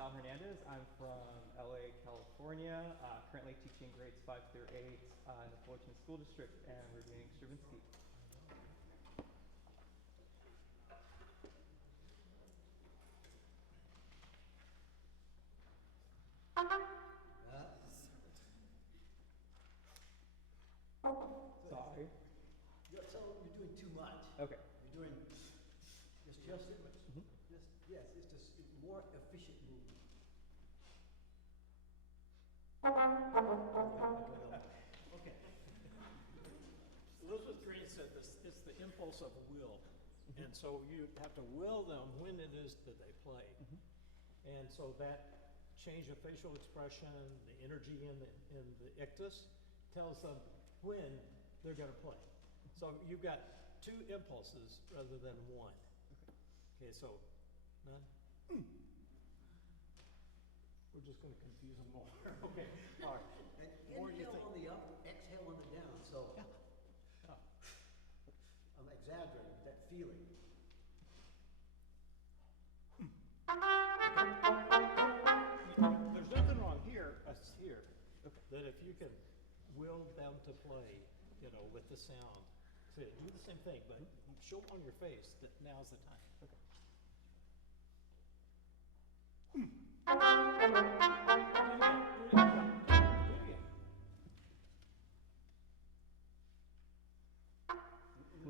Sal Hernandez. I'm from LA, California, currently teaching grades 5 through 8 in the Fullerton School District, and we're doing Stravinsky. Sorry. So you're doing too much. Okay. You're doing just too much. Yes, it's just more efficient movement. Okay. Elizabeth Green said this, it's the impulse of will. And so you have to will them when it is that they play. And so that change of facial expression, the energy in the ictus, tells them when they're going to play. So you've got two impulses rather than one. Okay, so none. We're just going to confuse them more. Okay, all right. And More you inhale think. on the up, exhale on the down. So I'm exaggerating with that feeling. There's nothing wrong here, us here, that if you can will them to play, you know, with the sound, so do the same thing, but show on your face that now's the time. Okay. Do it again.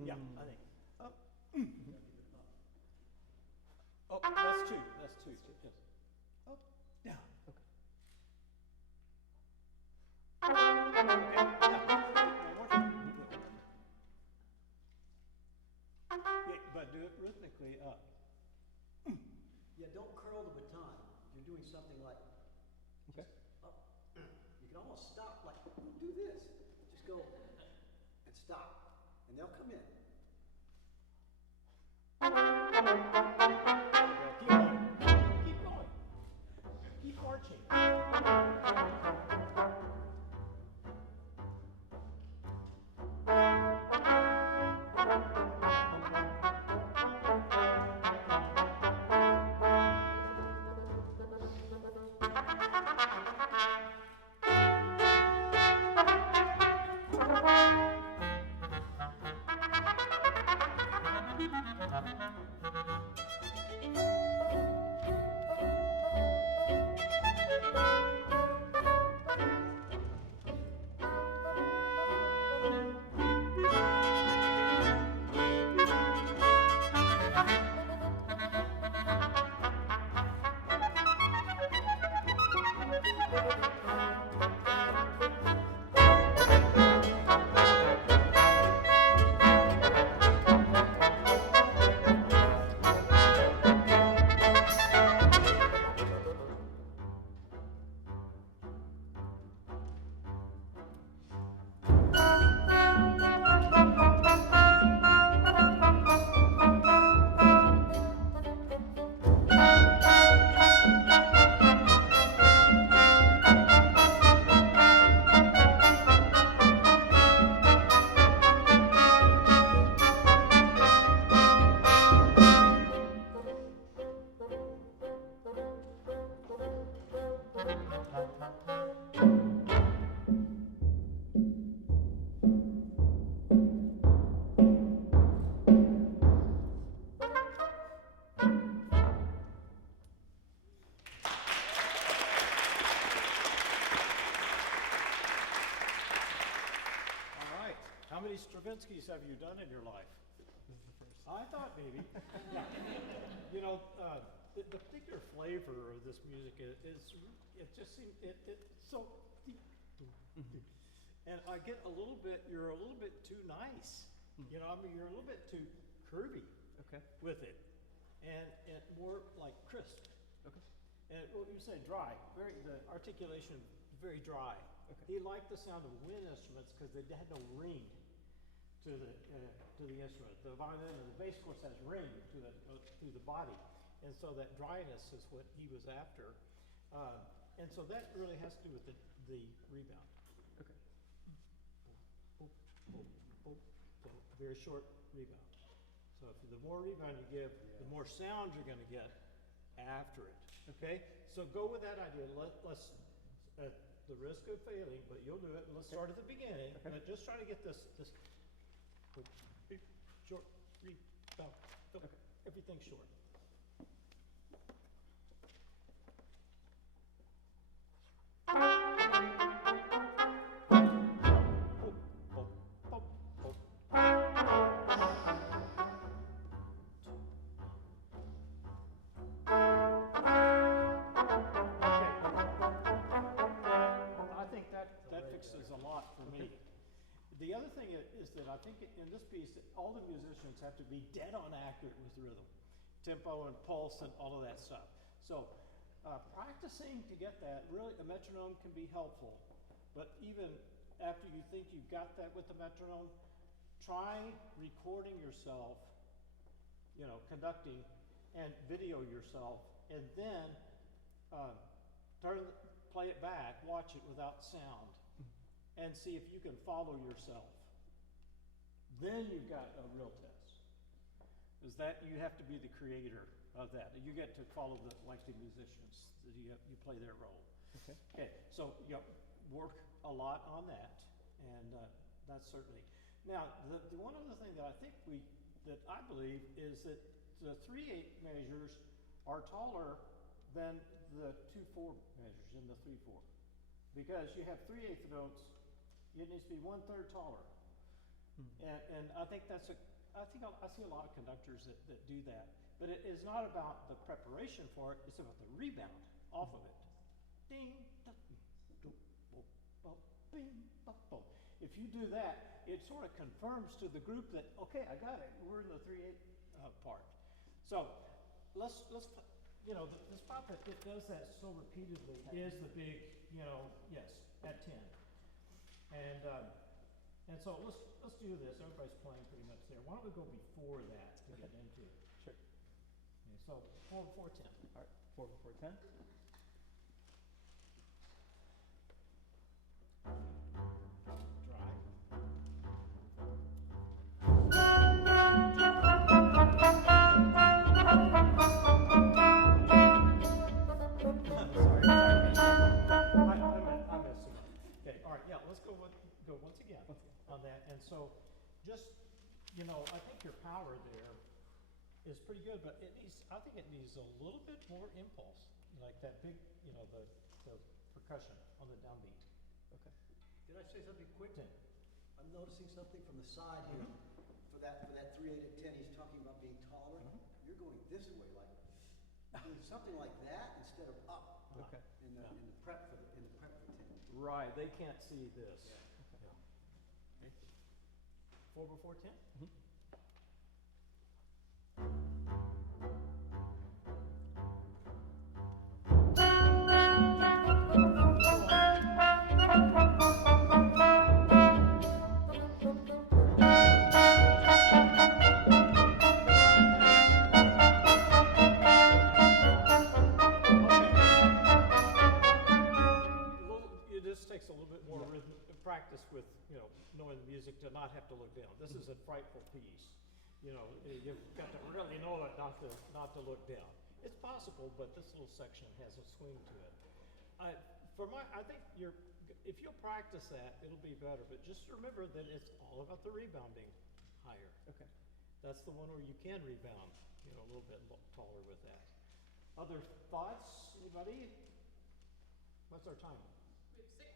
Yeah, I think. Up. Oh, that's two. That's two. Yes. Up, down. Okay. Okay. Yeah. One more time. Yeah, but do it rhythmically up. Yeah, don't curl the baton. You're doing something like Okay. up. You can almost stop, like do this. Just go and stop, and they'll come in. Keep going. Keep going. Keep marching. How many Stravinskys have you done in your life? This is the first. I thought maybe. Yeah. You know, the particular flavor of this music is it just seems it's so deep. And I get a little bit. You're a little bit too nice. You know, I mean, you're a little bit too curvy Okay. with it, and more like crisp. Okay. And what you say, dry. The articulation very dry. Okay. He liked the sound of wind instruments because they had no ring to the instrument. The violin and the bass, of course, has ring to the body, and so that dryness is what he was after. And so that really has to do with the rebound. Okay. Boop, boop, boop, boop. Very short rebound. So if the more rebound you give, the more sound you're going to get after it. Okay, so go with that idea. Let's, at the risk of failing, but you'll do it. Let's start at the beginning. Okay. But just try to get this short, rebound, Okay. everything short. I think that fixes a lot for me. The other thing is that I think in this piece, that all the musicians have to be dead on accurate with rhythm, tempo and pulse and all of that stuff. So practicing to get that, really a metronome can be helpful, but even after you think you've got that with the metronome, try recording yourself, you know, conducting, and video yourself, and then play it back, watch it without sound, and see if you can follow yourself. Then you've got a real test. Is that you have to be the creator of that. You get to follow like the musicians, that you play their role. Okay. Okay, so you work a lot on that, and that's certainly. Now, the one other thing that I believe is that the 3/8 measures are taller than the 2/4 measures in the 3/4, because you have 3/8 notes. It needs to be 1/3 taller, and I think I see a lot of conductors that do that. But it is not about the preparation for it; it's about the rebound off of it. Ding, da, do, bo, bo, bing, bo, bo. If you do that, it sort of confirms to the group that, okay, I got it. We're in the 3/8 part. So let's you know, this part that it does that so repeatedly is the big, you know, yes, at 10. And so let's do this. Everybody's playing pretty much there. Why don't we go before that to get into it? Sure. Okay, so 4 before 10. All right. 4 before 10. On that, and so just, you know, I think your power there is pretty good, but I think it needs a little bit more impulse, like that big, you know, the percussion on the downbeat. Okay. Can I say something quick? 10. I'm noticing something from the side here. For that 3/8 at 10, he's talking about being taller. You're going this way, like doing something like that instead of up. Okay. In the prep for 10. Right, they can't see this. Yeah. Okay. 4 before 10? This takes a little bit more practice with, you know, knowing the music to not have to look down. This is a frightful piece. You know, you've got to really know it not to look down. It's possible, but this little section has a swing to it. I think if you'll practice that, it'll be better. But just remember that it's all about the rebounding higher. Okay. That's the one where you can rebound, you know, a little bit taller with that. Other thoughts? Anybody? What's our time? We have 6.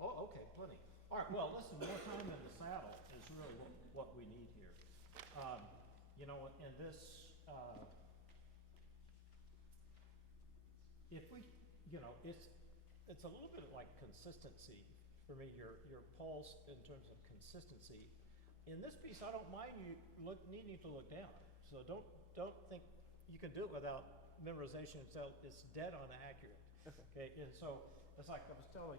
Oh, okay, plenty. All right, well, listen, more time in the saddle is really what we need here. You know, in this, if we, you know, it's a little bit like consistency for me, your pulse in terms of consistency. In this piece, I don't mind you needing to look down. So don't think you can do it without memorization. So it's dead on accurate. Okay, and so it's like I was telling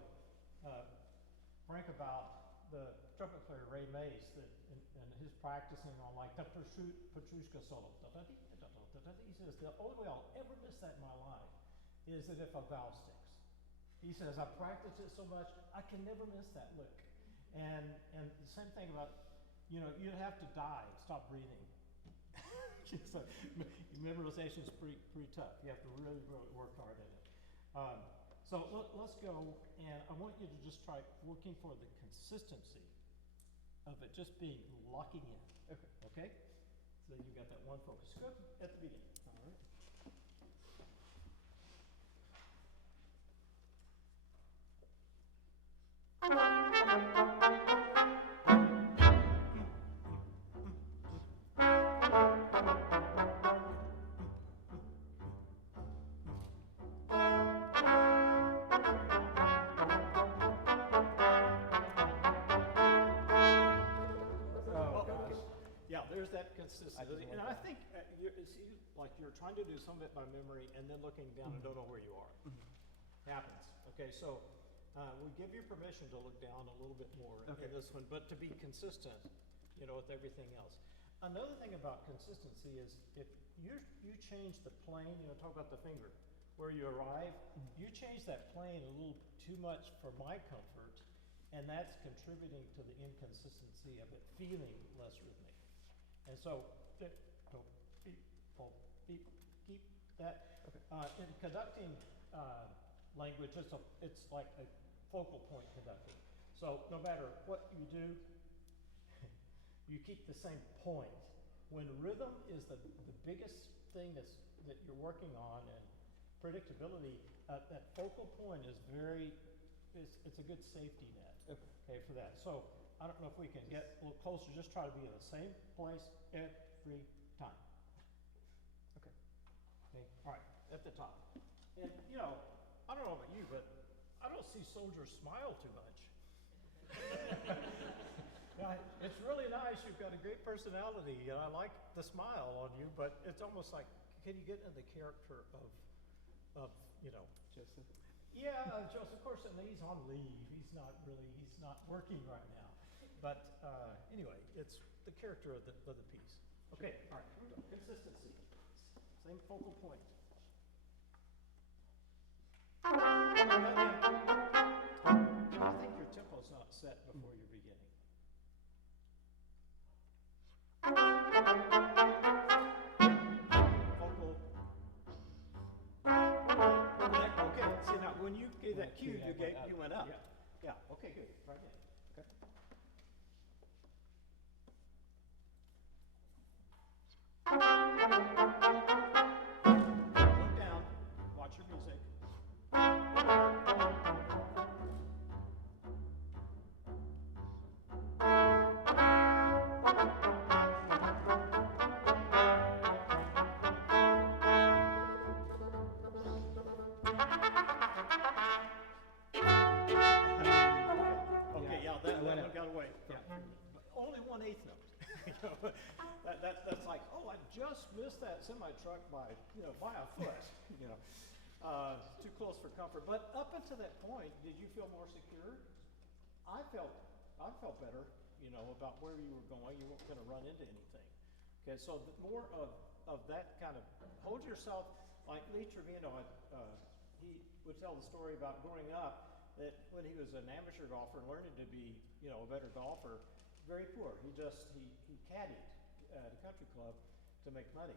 Frank about the trumpet player Ray Mays and his practicing on like the Petrushka solo. He says the only way I'll ever miss that in my life is that if a vowel sticks. He says I practiced it so much I can never miss that lick. And the same thing about, you know, you'd have to die and stop breathing So, memorization is pretty tough. You have to really, really work hard at it. So let's go, and I want you to just try working for the consistency of it just being locking in. Okay. Okay? So you got that one focus. Good at the beginning. All right. Oh, gosh. Yeah, there's that consistency. I just And love I that. think, see, like you're trying to do some of it by memory and then looking down and don't know where you are. Happens. Okay, so we give you permission to look down a little bit more Okay. in this one, but to be consistent, with everything else. Another thing about consistency is if you change the plane, talk about the finger, where you arrive, you change that plane a little too much for my comfort, and that's contributing to the inconsistency of it feeling less rhythmic. And so, don't beep, boom, beep, keep that. Okay. In conducting language, it's like a focal point conducting. So no matter what you do, you keep the same point. When rhythm is the biggest thing that you're working on, and predictability, that focal point is it's a good safety net. Okay, for that. So I don't know if we can get a little closer. Just try to be in the same place every time. Okay. Okay. All right. At the top. And I don't know about you, but I don't see soldiers smile too much. It's really nice. You've got a great personality, and I like the smile on you. But it's almost like, can you get into the character of Joseph. Yeah, Joseph, of course, and he's on leave. He's not working right now. But anyway, it's the character of the piece. Okay, all right, here we go. Consistency. Same focal point. I think your tempo's not set before you're beginning. Focal. Okay, see now, when you gave that cue, you went up. Yeah, okay, good, right in. Okay. Look down, watch your music. Okay, yeah, that one got away. Yeah. Only 1/8 note. That's like, oh, I just missed that semi-truck by a foot. Too close for comfort. But up until that point, did you feel more secure? I felt better, about where you were going. You weren't going to run into anything. Okay, so more of that kind of hold yourself. Like Lee Trevino, he would tell the story about growing up that when he was an amateur golfer and learning to be, a better golfer, very poor. He caddied at a country club to make money.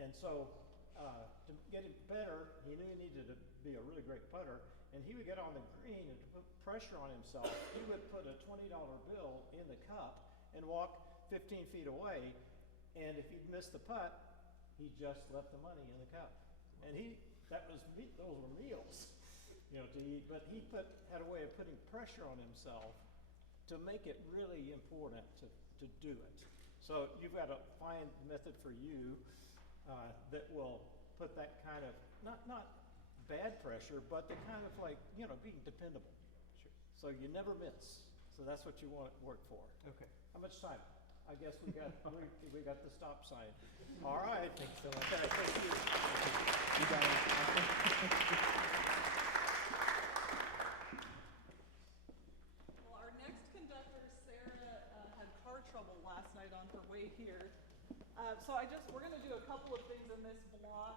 And so to get him better, he knew he needed to be a really great putter, and he would get on the green, and to put pressure on himself, he would put a $20 bill in the cup and walk 15 feet away, and if he'd missed the putt, he just left the money in the cup. And those were meals, to eat, but he had a way of putting pressure on himself to make it really important to do it. So you've got to find the method for you that will put that kind of, not bad pressure, but the kind of like, being dependable. Sure. So you never miss. So that's what you want to work for. Okay. How much time? I guess we got the stop sign. All right. Thanks so much. Okay, thank you. You got it. Well, our next conductor, Sarah, had car trouble last night on her way here. So we're going to do a couple of things in this block.